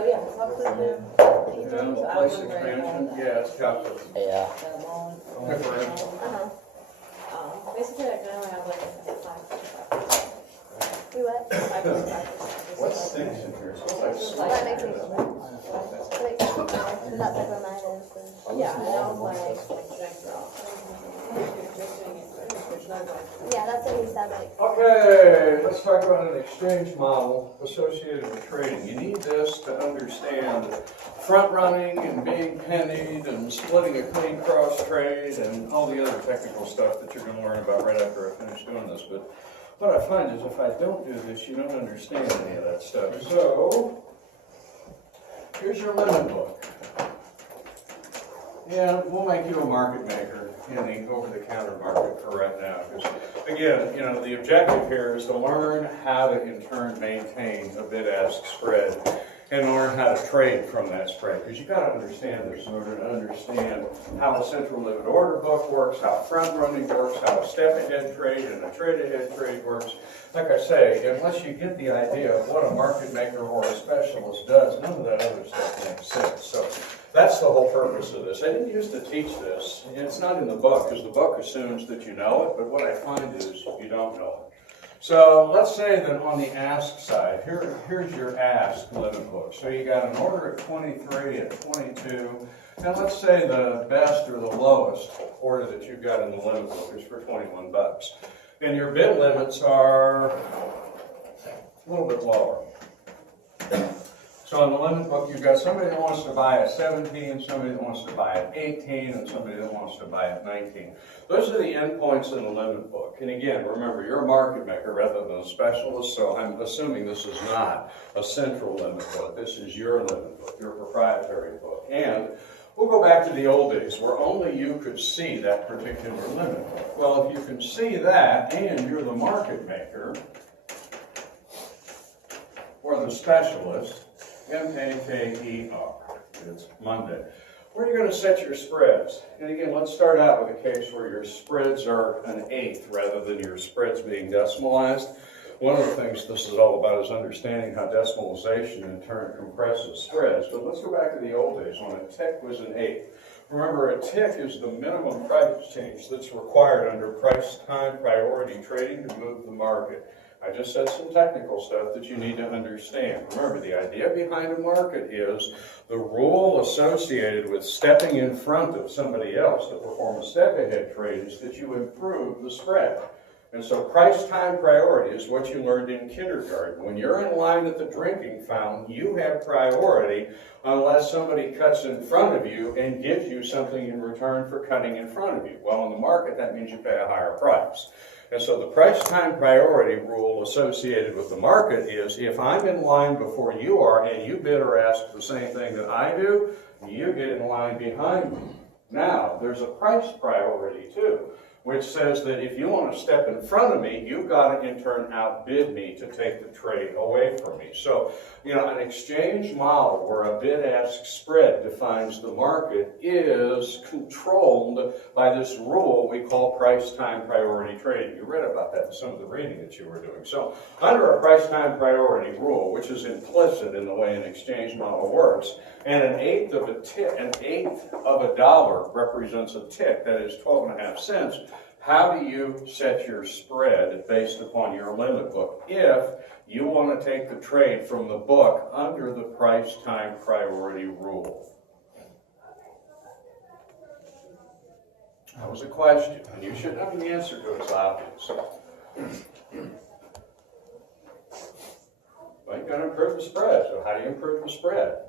So yeah, something there. Place expansion, yeah, it's calculus. Yeah. Basically, I kind of have like a 5%. You what? 5%. What stinks in here? It smells like smoke. That makes me feel better. Like, not like where mine is. Yeah, and that was my next girl. Yeah, that's what he said. Like, Okay, let's talk about an exchange model associated with trading. You need this to understand front running and being pennied and splitting a clean cross trade and all the other technical stuff that you're going to learn about right after I finish doing this. But what I find is if I don't do this, you don't understand any of that stuff. So, here's your limit book. Yeah, we'll make you a market maker in the over-the-counter market for right now. Because again, you know, the objective here is to learn how to, in turn, maintain a bid-ask spread and learn how to trade from that spread. Because you've got to understand this in order to understand how a central limit order book works, how front-running works, how a step-ahead trade and a trade-ahead trade works. Like I say, unless you get the idea of what a market maker or a specialist does, none of that other stuff makes sense. So that's the whole purpose of this. I didn't used to teach this, and it's not in the book, because the book assumes that you know it, but what I find is you don't know it. So let's say that on the ask side, here's your ask limit book. So you got an order at 23, at 22, and let's say the best or the lowest order that you've got in the limit book is for 21 bucks. And your bid limits are a little bit lower. So in the limit book, you've got somebody that wants to buy at 17, somebody that wants to buy at 18, and somebody that wants to buy at 19. Those are the endpoints in the limit book. And again, remember, you're a market maker rather than a specialist, so I'm assuming this is not a central limit book. This is your limit book, your proprietary book. And we'll go back to the old days where only you could see that particular limit book. Well, if you can see that and you're the market maker or the specialist, M-A-K-E-R. It's Monday. Where are you going to set your spreads? And again, let's start out with a case where your spreads are an eighth rather than your spreads being decimalized. One of the things this is all about is understanding how decimalization in turn compresses spreads. But let's go back to the old days when a tick was an eighth. Remember, a tick is the minimum price change that's required under price time priority trading to move the market. I just said some technical stuff that you need to understand. Remember, the idea behind a market is the rule associated with stepping in front of somebody else to perform a step-ahead trade is that you improve the spread. And so price time priority is what you learned in kindergarten. When you're in line at the drinking fountain, you have priority unless somebody cuts in front of you and gives you something in return for cutting in front of you. Well, in the market, that means you pay a higher price. And so the price time priority rule associated with the market is if I'm in line before you are and you bid or ask the same thing that I do, you get in line behind me. Now, there's a price priority too, which says that if you want to step in front of me, you've got to in turn outbid me to take the trade away from me. So, you know, an exchange model where a bid-ask spread defines the market is controlled by this rule we call price time priority trading. You read about that in some of the reading that you were doing. So, under a price time priority rule, which is implicit in the way an exchange model works, and an eighth of a dollar represents a tick, that is 12.5 cents. How do you set your spread based upon your limit book if you want to take the trade from the book under the price time priority rule? That was a question, and you should have an answer to it. It's obvious. Well, you've got to improve the spread. So how do you improve the spread?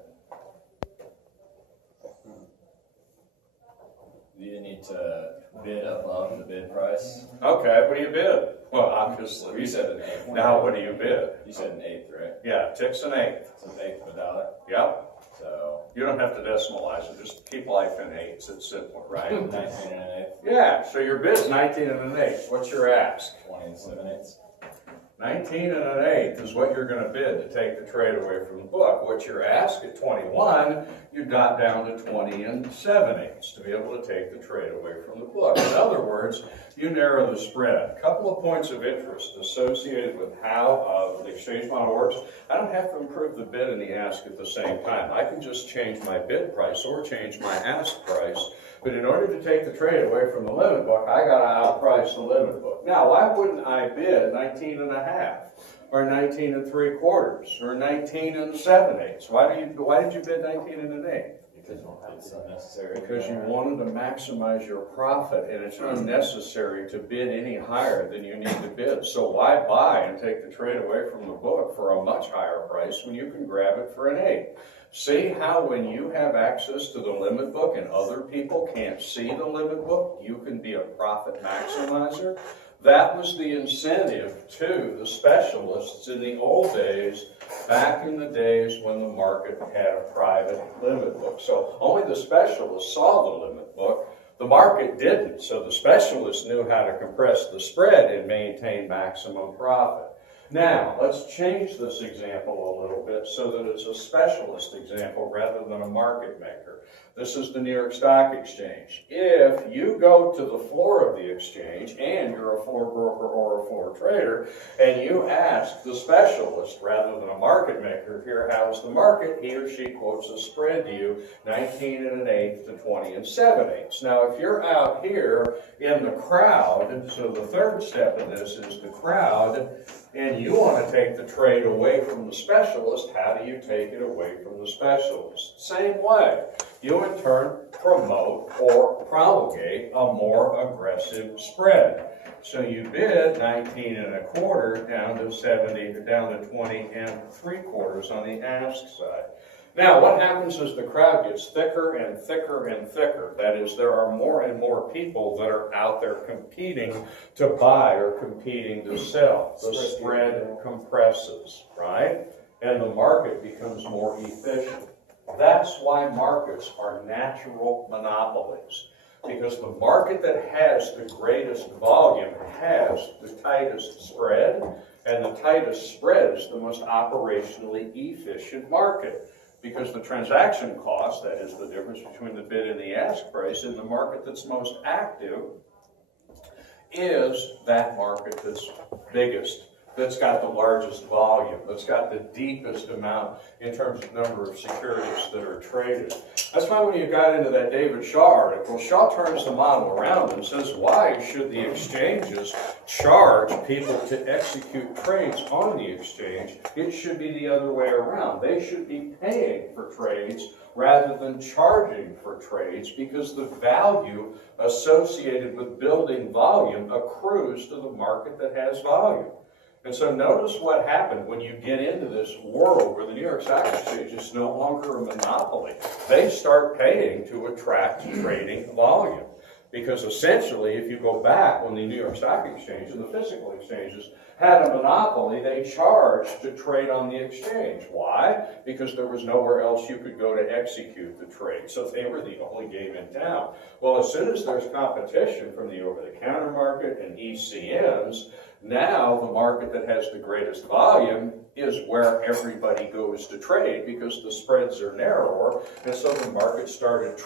You need to bid above the bid price. Okay, what do you bid? Well, obviously. You said an eighth. Now, what do you bid? You said an eighth, right? Yeah, tick's an eighth. So an eighth of a dollar. Yep. So You don't have to decimalize it. Just keep life in eighths. It's simpler, right? 19 and an eighth. Yeah, so your bid's 19 and an eighth. What's your ask? 20 and 7/8. 19 and an eighth is what you're going to bid to take the trade away from the book. What you're asked at 21, you dot down to 20 and 7/8 to be able to take the trade away from the book. In other words, you narrow the spread. A couple of points of interest associated with how the exchange model works. I don't have to improve the bid and the ask at the same time. I can just change my bid price or change my ask price. But in order to take the trade away from the limit book, I got to outprice the limit book. Now, why wouldn't I bid 19 and a half, or 19 and 3/4, or 19 and 7/8? Why did you bid 19 and an eighth? Because it's unnecessary. Because you wanted to maximize your profit, and it's unnecessary to bid any higher than you need to bid. So why buy and take the trade away from the book for a much higher price when you can grab it for an eighth? See how when you have access to the limit book and other people can't see the limit book, you can be a profit maximizer? That was the incentive to the specialists in the old days, back in the days when the market had a private limit book. So only the specialists saw the limit book. The market didn't. So the specialists knew how to compress the spread and maintain maximum profit. Now, let's change this example a little bit so that it's a specialist example rather than a market maker. This is the New York Stock Exchange. If you go to the floor of the exchange and you're a floor broker or a floor trader and you ask the specialist rather than a market maker, here, how's the market? He or she quotes a spread to you, 19 and an eighth to 20 and 7/8. Now, if you're out here in the crowd, so the third step in this is the crowd, and you want to take the trade away from the specialist, how do you take it away from the specialist? Same way. You in turn promote or promulgate a more aggressive spread. So you bid 19 and a quarter down to 70, down to 20 and 3/4 on the ask side. Now, what happens is the crowd gets thicker and thicker and thicker. That is, there are more and more people that are out there competing to buy or competing to sell. The spread compresses, right? And the market becomes more efficient. That's why markets are natural monopolies. Because the market that has the greatest volume has the tightest spread, and the tightest spread is the most operationally efficient market. Because the transaction cost, that is the difference between the bid and the ask price, in the market that's most active is that market that's biggest, that's got the largest volume, that's got the deepest amount in terms of number of securities that are traded. That's why when you got into that David Shaw article, Shaw turns the model around and says, why should the exchanges charge people to execute trades on the exchange? It should be the other way around. They should be paying for trades rather than charging for trades, because the value associated with building volume accrues to the market that has volume. And so notice what happened when you get into this world where the New York Stock Exchange is no longer a monopoly. They start paying to attract trading volume. Because essentially, if you go back when the New York Stock Exchange and the physical exchanges had a monopoly, they charged to trade on the exchange. Why? Because there was nowhere else you could go to execute the trade. So they were the only game in town. Well, as soon as there's competition from the over-the-counter market and ECNs, now the market that has the greatest volume is where everybody goes to trade because the spreads are narrower, and so the market started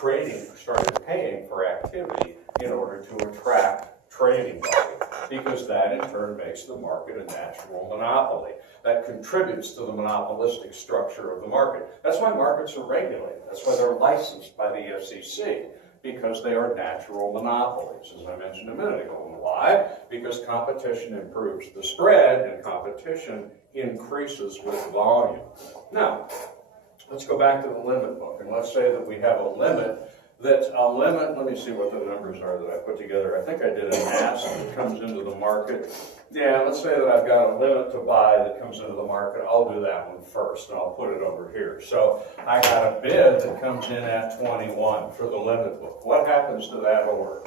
paying for activity in order to attract trading volume, because that in turn makes the market a natural monopoly. That contributes to the monopolistic structure of the market. That's why markets are regulated. That's why they're licensed by the SEC, because they are natural monopolies, as I mentioned a minute ago. And why? Because competition improves the spread, and competition increases with volume. Now, let's go back to the limit book, and let's say that we have a limit that's a limit. Let me see what the numbers are that I put together. I think I did an ask that comes into the market. Yeah, let's say that I've got a limit to buy that comes into the market. I'll do that one first, and I'll put it over here. So I got a bid that comes in at 21 for the limit book. What happens to that order?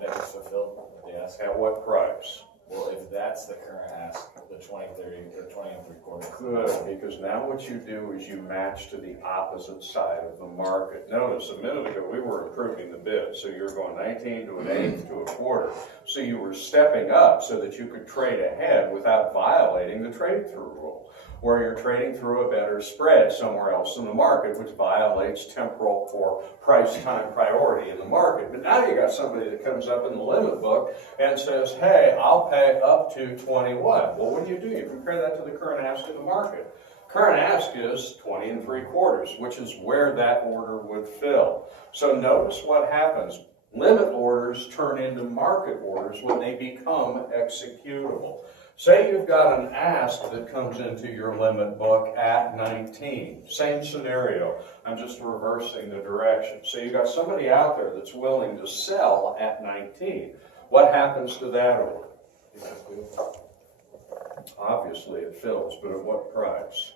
That is fulfilled, the ask. At what price? Well, if that's the current ask, the 20-30 or 20 3/4. Good, because now what you do is you match to the opposite side of the market. Notice a minute ago we were improving the bid, so you're going 19 to an eighth to a quarter. So you were stepping up so that you could trade ahead without violating the trade through rule, where you're trading through a better spread somewhere else in the market, which violates temporal or price time priority in the market. But now you got somebody that comes up in the limit book and says, hey, I'll pay up to 21. Well, what do? You compare that to the current ask in the market. Current ask is 20 3/4, which is where that order would fill. So notice what happens. Limit orders turn into market orders when they become executable. Say you've got an ask that comes into your limit book at 19. Same scenario. I'm just reversing the direction. So you've got somebody out there that's willing to sell at 19. What happens to that order? Obviously it fills, but at what price?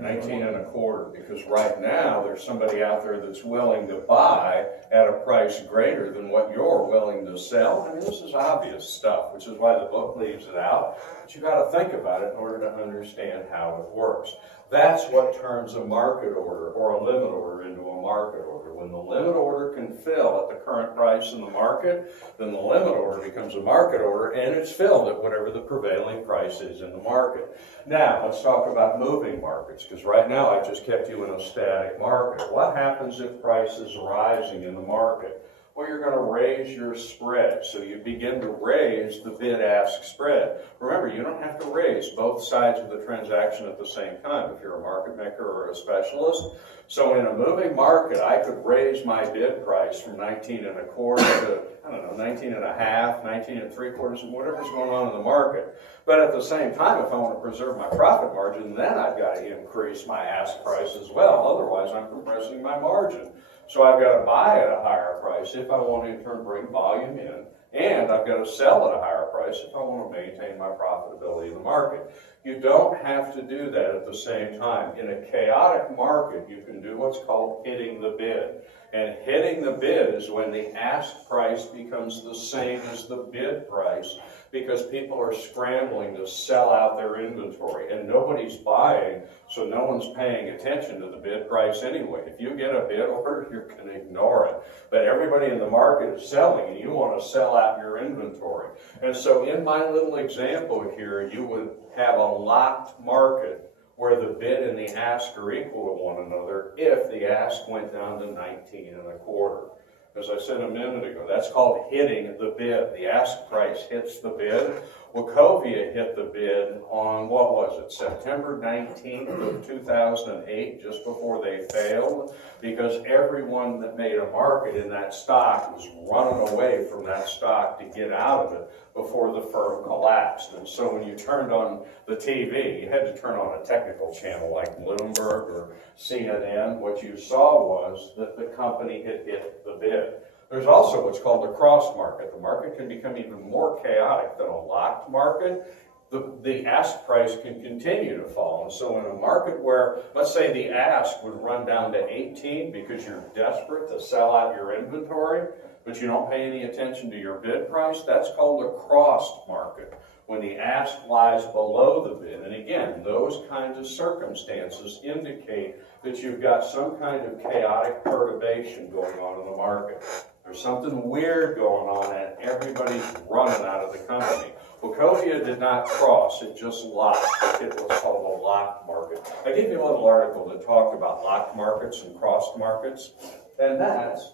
19 1/4, because right now there's somebody out there that's willing to buy at a price greater than what you're willing to sell. I mean, this is obvious stuff, which is why the book leaves it out, but you got to think about it in order to understand how it works. That's what turns a market order or a limit order into a market order. When the limit order can fill at the current price in the market, then the limit order becomes a market order, and it's filled at whatever the prevailing price is in the market. Now, let's talk about moving markets, because right now I've just kept you in a static market. What happens if price is rising in the market? Well, you're going to raise your spread. So you begin to raise the bid-ask spread. Remember, you don't have to raise both sides of the transaction at the same time if you're a market maker or a specialist. So in a moving market, I could raise my bid price from 19 1/4 to, I don't know, 19 1/2, 19 3/4, and whatever's going on in the market. But at the same time, if I want to preserve my profit margin, then I've got to increase my ask price as well. Otherwise, I'm compressing my margin. So I've got to buy at a higher price if I want to in turn bring volume in, and I've got to sell at a higher price if I want to maintain my profitability in the market. You don't have to do that at the same time. In a chaotic market, you can do what's called hitting the bid. And hitting the bid is when the ask price becomes the same as the bid price, because people are scrambling to sell out their inventory and nobody's buying, so no one's paying attention to the bid price anyway. If you get a bid order, you can ignore it. But everybody in the market is selling and you want to sell out your inventory. And so in my little example here, you would have a locked market where the bid and the ask are equal to one another if the ask went down to 19 1/4. As I said a minute ago, that's called hitting the bid. The ask price hits the bid. Wachovia hit the bid on, what was it, September 19th of 2008, just before they failed, because everyone that made a market in that stock was running away from that stock to get out of it before the firm collapsed. And so when you turned on the TV, you had to turn on a technical channel like Bloomberg or CNN. What you saw was that the company had hit the bid. There's also what's called a cross market. The market can become even more chaotic than a locked market. The ask price can continue to fall. And so in a market where, let's say the ask would run down to 18 because you're desperate to sell out your inventory, but you don't pay any attention to your bid price, that's called a crossed market, when the ask lies below the bid. And again, those kinds of circumstances indicate that you've got some kind of chaotic perturbation going on in the market. There's something weird going on and everybody's running out of the company. Wachovia did not cross, it just locked. It was called a locked market. I gave you a little article that talked about locked markets and crossed markets, and that's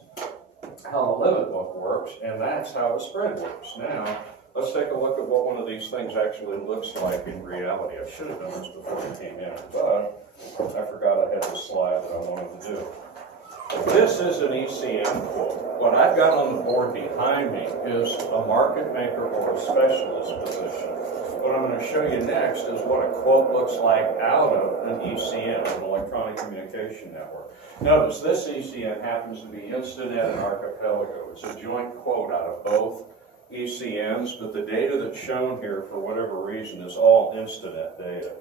how the limit book works, and that's how the spread works. Now, let's take a look at what one of these things actually looks like in reality. I should have done this before we came in, but I forgot I had the slide that I wanted to do. This is an ECM quote. What I've got on the board behind me is a market maker or a specialist position. What I'm going to show you next is what a quote looks like out of an ECN, an electronic communication network. Notice this ECN happens to be Instinet and Archipelago. It's a joint quote out of both ECNs, but the data that's shown here, for whatever reason, is all Instinet data.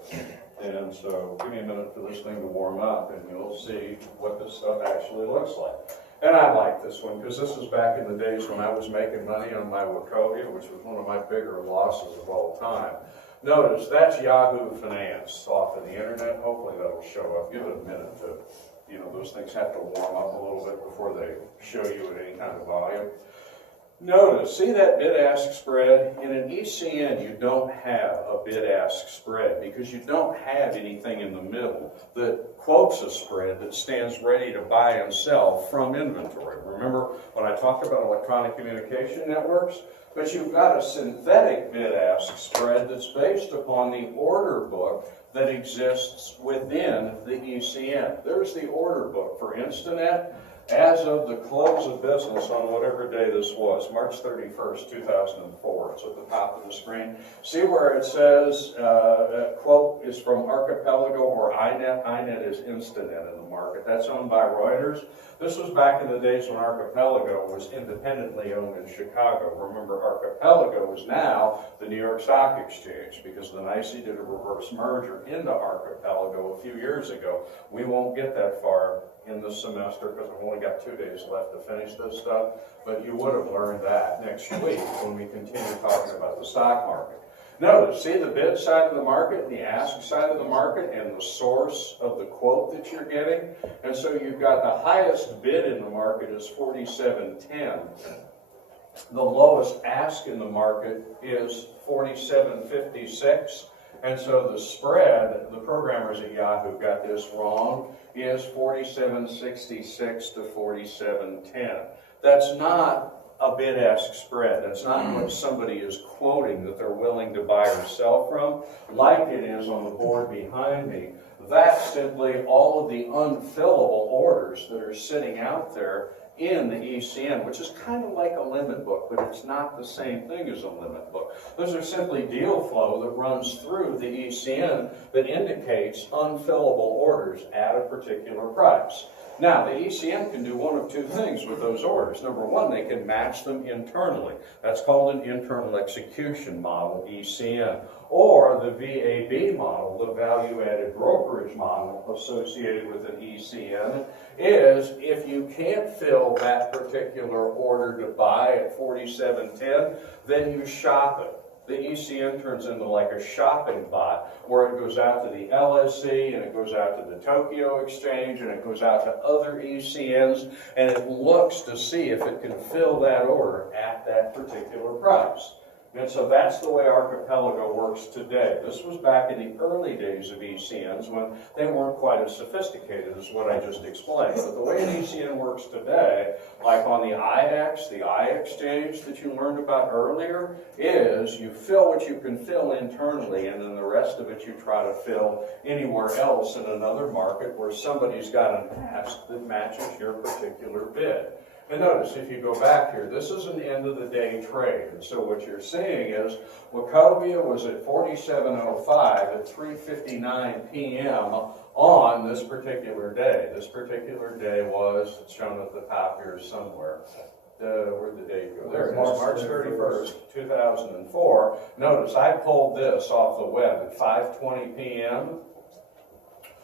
And so give me a minute for this thing to warm up and you'll see what this stuff actually looks like. And I like this one because this is back in the days when I was making money on my Wachovia, which was one of my bigger losses of all time. Notice that's Yahoo Finance off of the internet. Hopefully that'll show up. Give it a minute to, those things have to warm up a little bit before they show you at any kind of volume. Notice, see that bid-ask spread? In an ECN, you don't have a bid-ask spread because you don't have anything in the middle that quotes a spread that stands ready to buy and sell from inventory. Remember when I talked about electronic communication networks? But you've got a synthetic bid-ask spread that's based upon the order book that exists within the ECN. There's the order book for Instinet as of the close of business on whatever day this was, March 31st, 2004. It's at the top of the screen. See where it says, quote is from Archipelago or INET. INET is Instinet in the market. That's owned by Reuters. This was back in the days when Archipelago was independently owned in Chicago. Remember, Archipelago is now the New York Stock Exchange because the NYSE did a reverse merger into Archipelago a few years ago. We won't get that far in this semester because I've only got 2 days left to finish this stuff, but you would have learned that next week when we continue talking about the stock market. Notice, see the bid side of the market, the ask side of the market, and the source of the quote that you're getting. And so you've got the highest bid in the market is 47.10. The lowest ask in the market is 47.56. And so the spread, the programmers at Yahoo got this wrong, is 47.66 to 47.10. That's not a bid-ask spread. That's not what somebody is quoting that they're willing to buy or sell from, like it is on the board behind me. That's simply all of the unfillable orders that are sitting out there in the ECN, which is kind of like a limit book, but it's not the same thing as a limit book. Those are simply deal flow that runs through the ECN that indicates unfillable orders at a particular price. Now, the ECN can do one of two things with those orders. Number one, they can match them internally. That's called an internal execution model, ECN. Or the VAB model, the value-added brokerage model associated with an ECN, is if you can't fill that particular order to buy at 47.10, then you shop it. The ECN turns into like a shopping bot where it goes out to the LSE and it goes out to the Tokyo Exchange and it goes out to other ECNs and it looks to see if it can fill that order at that particular price. And so that's the way Archipelago works today. This was back in the early days of ECNs when they weren't quite as sophisticated as what I just explained. But the way an ECN works today, like on the IDEX, the iExchange that you learned about earlier, is you fill what you can fill internally and then the rest of it you try to fill anywhere else in another market where somebody's got an ask that matches your particular bid. And notice, if you go back here, this is an end-of-the-day trade. And so what you're seeing is Wachovia was at 47.05 at 3:59 p.m. on this particular day. This particular day was, it's shown at the top here somewhere. Where'd the date go? There it is, March 31st, 2004. Notice, I pulled this off the web at 5:20 p.m.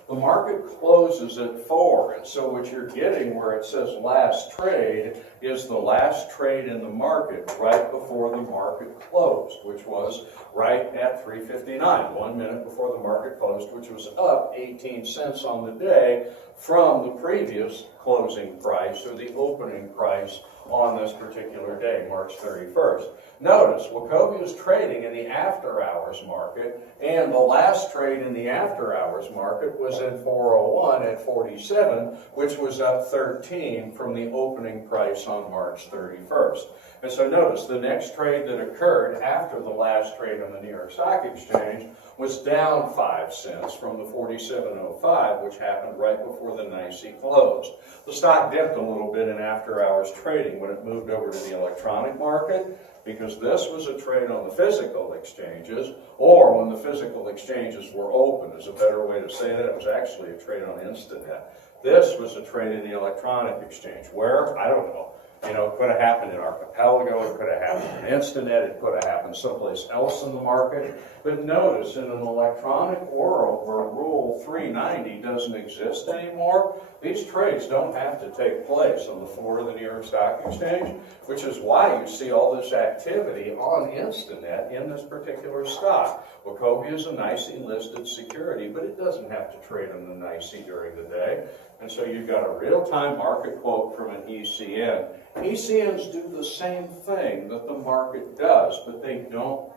The market closes at 4, and so what you're getting where it says last trade is the last trade in the market right before the market closed, which was right at 3:59, 1 minute before the market closed, which was up 18 cents on the day from the previous closing price or the opening price on this particular day, March 31st. Notice, Wachovia is trading in the after-hours market, and the last trade in the after-hours market was in 401 at 47, which was up 13 from the opening price on March 31st. And so notice, the next trade that occurred after the last trade on the New York Stock Exchange was down 5 cents from the 47.05, which happened right before the NYSE closed. The stock dipped a little bit in after-hours trading when it moved over to the electronic market, because this was a trade on the physical exchanges, or when the physical exchanges were open, is a better way to say that. It was actually a trade on Instinet. This was a trade in the electronic exchange. Where? I don't know. You know, it could have happened in Archipelago, it could have happened in Instinet, it could have happened someplace else in the market. But notice, in an electronic world where Rule 390 doesn't exist anymore, these trades don't have to take place on the floor of the New York Stock Exchange, which is why you see all this activity on Instinet in this particular stock. Wachovia is a NYSE listed security, but it doesn't have to trade on the NYSE during the day. And so you've got a real-time market quote from an ECN. ECNs do the same thing that the market does, but they don't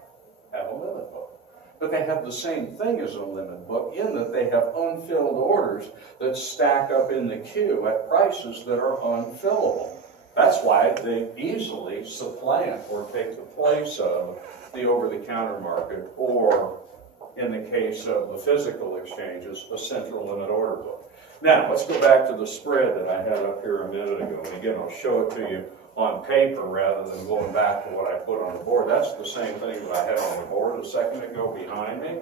have a limit book. But they have the same thing as a limit book in that they have unfilled orders that stack up in the queue at prices that are unfillable. That's why they easily supplant or take the place of the over-the-counter market, or in the case of the physical exchanges, a central limit order book. Now, let's go back to the spread that I had up here a minute ago. And again, I'll show it to you on paper rather than going back to what I put on the board. That's the same thing that I had on the board a second ago behind me.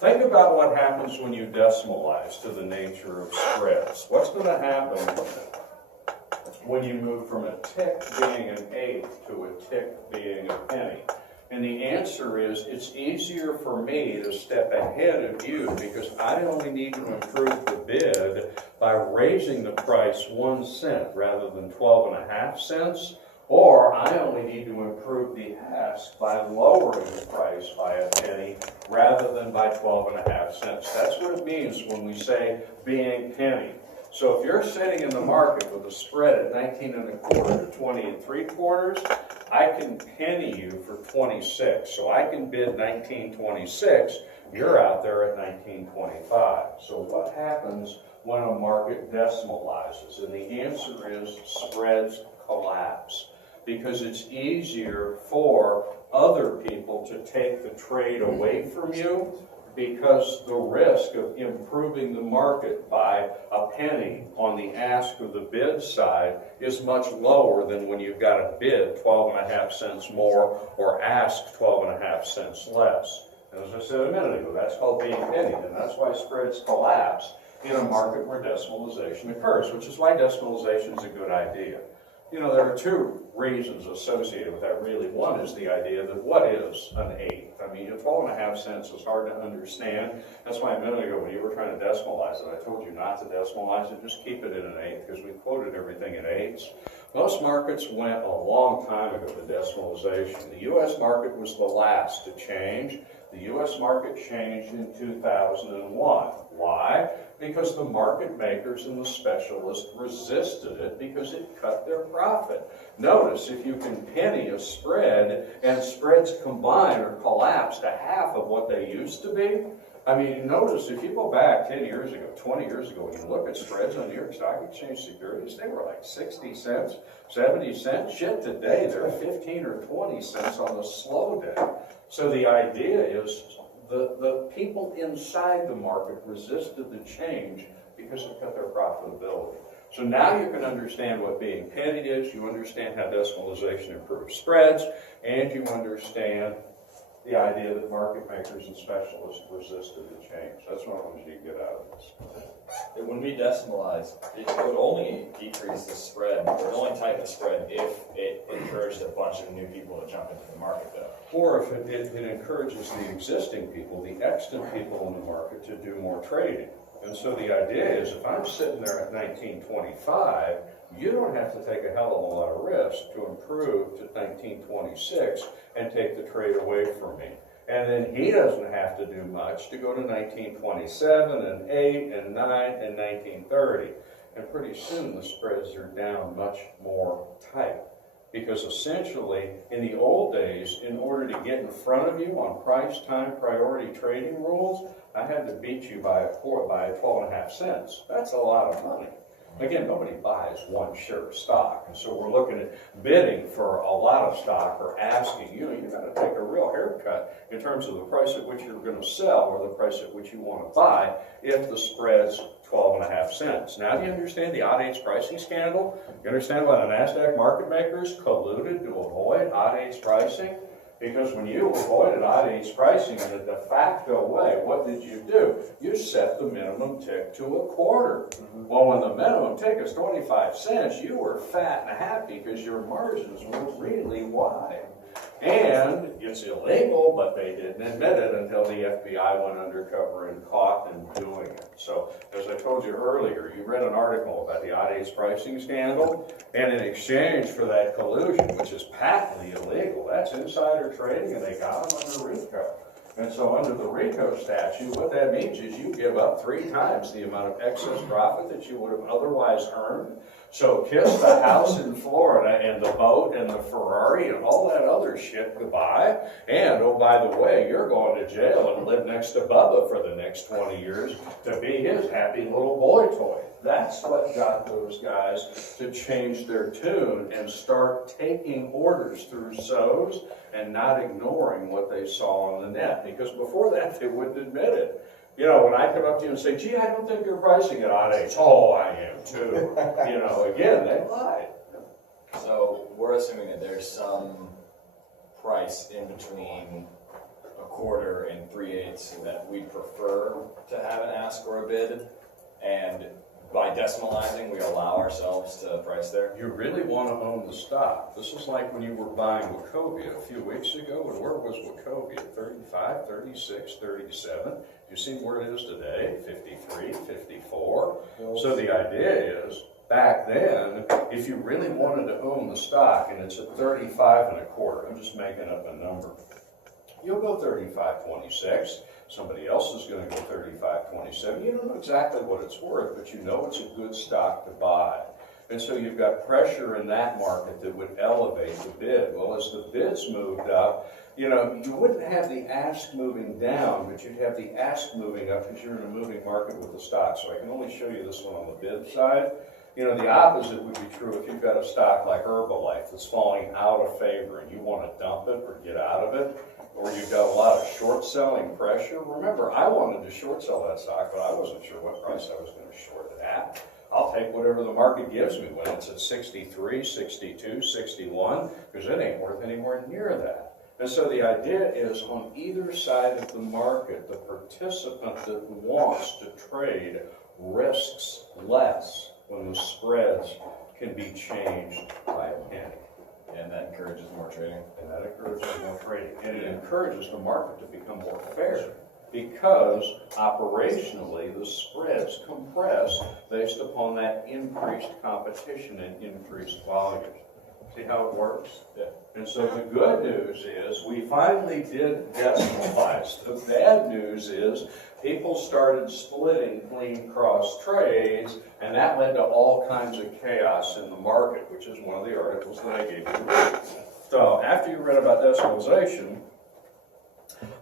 Think about what happens when you decimalize to the nature of spreads. What's going to happen when you move from a tick being an eighth to a tick being a penny? And the answer is, it's easier for me to step ahead of you because I only need to improve the bid by raising the price 1 cent rather than 12.5 cents, or I only need to improve the ask by lowering the price by a penny rather than by 12.5 cents. That's what it means when we say being penny. So if you're sitting in the market with a spread at 19.25 to 20.75, I can penny you for 26. So I can bid 19.26. You're out there at 19.25. So what happens when a market decimalizes? And the answer is spreads collapse, because it's easier for other people to take the trade away from you, because the risk of improving the market by a penny on the ask or the bid side is much lower than when you've got to bid 12.5 cents more or ask 12.5 cents less. And as I said a minute ago, that's called being pennied, and that's why spreads collapse in a market where decimalization occurs, which is why decimalization is a good idea. You know, there are two reasons associated with that, really. One is the idea that what is an eighth? I mean, 12.5 cents is hard to understand. That's why a minute ago when you were trying to decimalize it, I told you not to decimalize it, just keep it in an eighth, because we quoted everything in eighths. Most markets went a long time ago to decimalization. The U.S. market was the last to change. The U.S. market changed in 2001. Why? Because the market makers and the specialists resisted it because it cut their profit. Notice, if you can penny a spread and spreads combine or collapse to half of what they used to be, I mean, notice if you go back 10 years ago, 20 years ago, and you look at spreads on New York Stock Exchange securities, they were like 60 cents, 70 cents. Shit, today they're 15 or 20 cents on the slow day. So the idea is the people inside the market resisted the change because it cut their profitability. So now you can understand what being pennied is, you understand how decimalization improves spreads, and you understand the idea that market makers and specialists resisted the change. That's what I want you to get out of this. When we decimalize, it would only decrease the spread, it would only tighten the spread if it encouraged a bunch of new people to jump into the market, though. Or if it encourages the existing people, the extant people in the market, to do more trading. And so the idea is, if I'm sitting there at 1925, you don't have to take a hell of a lot of risk to improve to 1926 and take the trade away from me. And then he doesn't have to do much to go to 1927 and 8 and 9 and 1930. And pretty soon the spreads are down much more tight. Because essentially, in the old days, in order to get in front of you on price, time, priority trading rules, I had to beat you by 12.5 cents. That's a lot of money. Again, nobody buys one share of stock, and so we're looking at bidding for a lot of stock or asking you got to take a real haircut in terms of the price at which you're going to sell or the price at which you want to buy if the spread's 12.5 cents. Now, do you understand the odd eights pricing scandal? You understand why the NASDAQ market makers colluded to avoid odd eights pricing? Because when you avoided odd eighths pricing in a de facto way, what did you do? You set the minimum tick to a quarter. Well, when the minimum tick is 25 cents, you were fat and happy because your margins were really wide. And it's illegal, but they didn't admit it until the FBI went undercover and caught them doing it. So, as I told you earlier, you read an article about the odd eighths pricing scandal, and in exchange for that collusion, which is patently illegal, that's insider trading, and they got them under RICO. And so under the RICO statute, what that means is you give up 3 times the amount of excess profit that you would have otherwise earned. So kiss the house in Florida and the boat and the Ferrari and all that other shit goodbye. And, oh, by the way, you're going to jail and live next to Bubba for the next 20 years to be his happy little boy toy. That's what got those guys to change their tune and start taking orders through sows and not ignoring what they saw on the net. Because before that, they wouldn't admit it. You know, when I come up to you and say, gee, I don't think you're pricing it odd eighths. Oh, I am too. You know, again, they lied. So we're assuming that there's some price in between a quarter and 3/8 that we prefer to have an ask or a bid, and by decimalizing, we allow ourselves to price there. You really want to own the stock. This is like when you were buying Wachovia a few weeks ago, and where was Wachovia? 35, 36, 37. You see where it is today? 53, 54. So the idea is, back then, if you really wanted to own the stock, and it's at 35 and a quarter, I'm just making up a number, you'll go 35.26. Somebody else is going to go 35.27. You don't know exactly what it's worth, but you know it's a good stock to buy. And so you've got pressure in that market that would elevate the bid. Well, as the bids moved up, you know, you wouldn't have the ask moving down, but you'd have the ask moving up because you're in a moving market with the stock. So I can only show you this one on the bid side. You know, the opposite would be true if you've got a stock like Herbalife that's falling out of favor and you want to dump it or get out of it, or you've got a lot of short selling pressure. Remember, I wanted to short sell that stock, but I wasn't sure what price I was going to short it at. I'll take whatever the market gives me when it's at 63, 62, 61, because it ain't worth anywhere near that. And so the idea is on either side of the market, the participant that wants to trade risks less when the spreads can be changed by a penny. And that encourages more trading. And that encourages more trading. And it encourages the market to become more fair because operationally the spreads compress based upon that increased competition and increased volume. See how it works? Yeah. And so the good news is we finally did decimalize. The bad news is people started splitting clean cross trades, and that led to all kinds of chaos in the market, which is one of the articles that I gave you to read. So after you read about decimalization,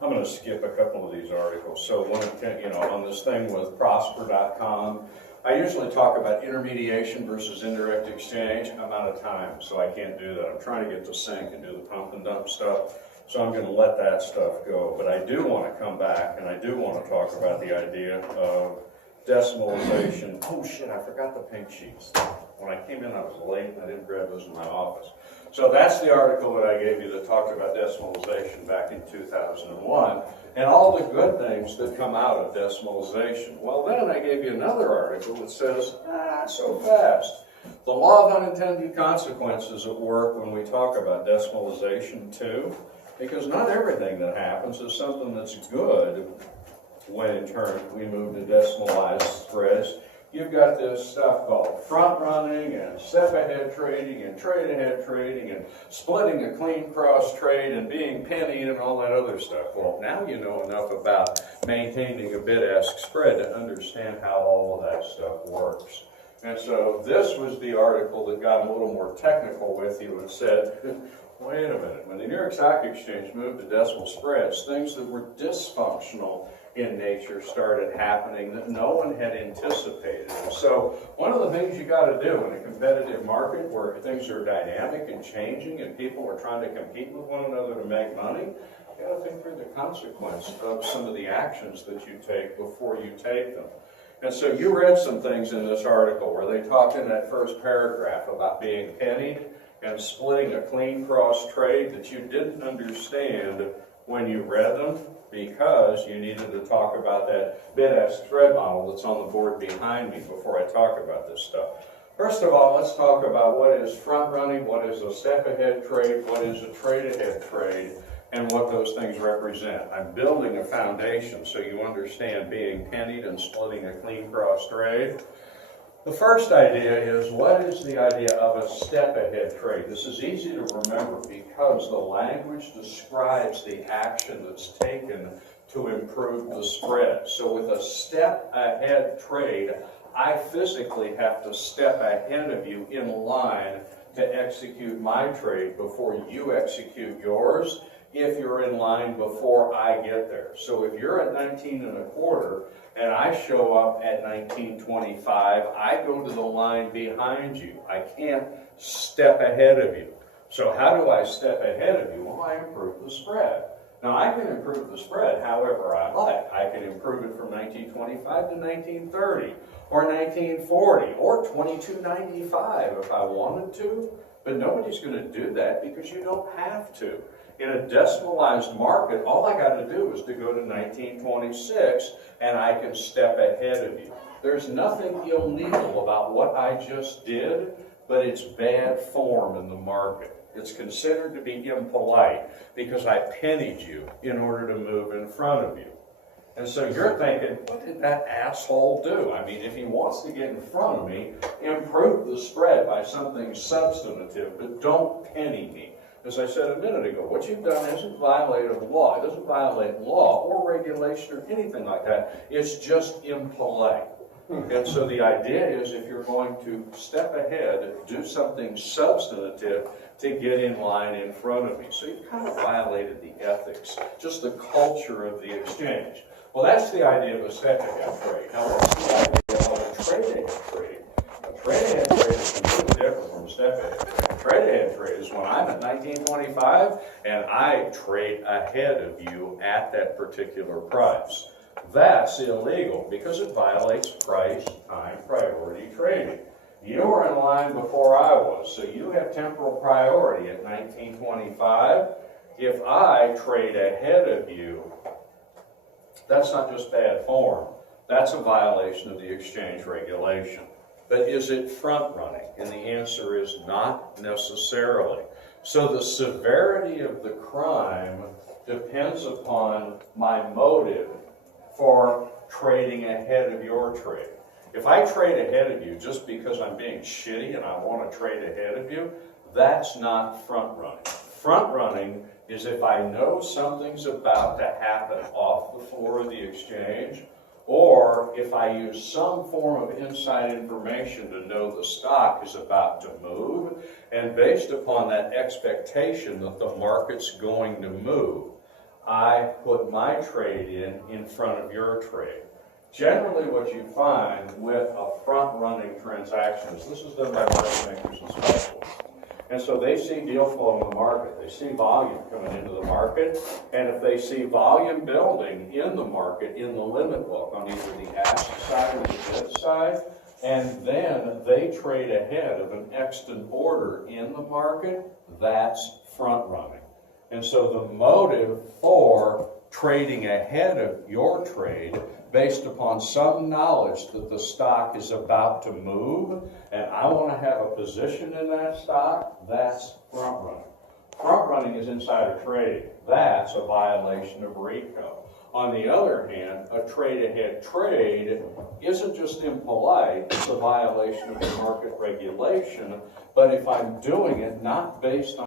I'm going to skip a couple of these articles. So one, you know, on this thing with Prosper.com, I usually talk about intermediation versus indirect exchange. I'm out of time, so I can't do that. I'm trying to get to sync and do the pump and dump stuff, so I'm going to let that stuff go. But I do want to come back, and I do want to talk about the idea of decimalization. Oh shit, I forgot the pink sheets. When I came in, I was late, and I didn't grab those in my office. So that's the article that I gave you that talked about decimalization back in 2001 and all the good things that come out of decimalization. Well, then I gave you another article that says, so fast. The law of unintended consequences at work when we talk about decimalization too, because not everything that happens is something that's good when in turn we move to decimalized spreads. You've got this stuff called front running and step ahead trading and trade ahead trading and splitting a clean cross trade and being pennied and all that other stuff. Well, now you know enough about maintaining a bid-ask spread to understand how all of that stuff works. And so this was the article that got a little more technical with you and said, wait a minute, when the New York Stock Exchange moved to decimal spreads, things that were dysfunctional in nature started happening that no one had anticipated. So one of the things you got to do in a competitive market where things are dynamic and changing and people are trying to compete with one another to make money, you got to think through the consequence of some of the actions that you take before you take them. And so you read some things in this article where they talked in that first paragraph about being pennied. and splitting a clean cross trade that you didn't understand when you read them, because you needed to talk about that bid-ask spread model that's on the board behind me before I talk about this stuff. First of all, let's talk about what is front running, what is a step ahead trade, what is a trade ahead trade, and what those things represent. I'm building a foundation so you understand being pennied and splitting a clean cross trade. The first idea is, what is the idea of a step ahead trade? This is easy to remember because the language describes the action that's taken to improve the spread. So with a step ahead trade, I physically have to step ahead of you in line to execute my trade before you execute yours, if you're in line before I get there. So if you're at 19 1/4 and I show up at 19.25, I go to the line behind you. I can't step ahead of you. So how do I step ahead of you? Well, I improve the spread. Now I can improve the spread however I like. I can improve it from 19.25 to 19.30 or 19.40 or 22.95 if I wanted to, but nobody's going to do that because you don't have to. In a decimalized market, all I got to do is to go to 19.26 and I can step ahead of you. There's nothing illegal about what I just did, but it's bad form in the market. It's considered to be impolite because I pennied you in order to move in front of you. And so you're thinking, what did that asshole do? I mean, if he wants to get in front of me, improve the spread by something substantive, but don't penny me. As I said a minute ago, what you've done isn't violated law. It doesn't violate law or regulation or anything like that. It's just impolite. And so the idea is, if you're going to step ahead, do something substantive to get in line in front of me. So you've kind of violated the ethics, just the culture of the exchange. Well, that's the idea of a step ahead trade. Now, what's the idea of a trade ahead trade? A trade ahead trade is completely different from a step ahead trade. A trade ahead trade is when I'm at 19.25 and I trade ahead of you at that particular price. That's illegal because it violates price, time, priority trading. You were in line before I was, so you have temporal priority at 19.25. If I trade ahead of you, that's not just bad form. That's a violation of the exchange regulation. But is it front running? And the answer is not necessarily. So the severity of the crime depends upon my motive for trading ahead of your trade. If I trade ahead of you just because I'm being shitty and I want to trade ahead of you, that's not front running. Front running is if I know something's about to happen off the floor of the exchange, or if I use some form of inside information to know the stock is about to move, and based upon that expectation that the market's going to move, I put my trade in front of your trade. Generally what you find with a front-running transaction is this is done by market makers and specialists. And so they see deal flow in the market. They see volume coming into the market. And if they see volume building in the market, in the limit book, on either the ask side or the bid side, and then they trade ahead of an extant order in the market, that's front-running. And so the motive for trading ahead of your trade based upon some knowledge that the stock is about to move and I want to have a position in that stock, that's front running. Front running is insider trading. That's a violation of RICO. On the other hand, a trade ahead trade isn't just impolite, it's a violation of the market regulation, but if I'm doing it not based on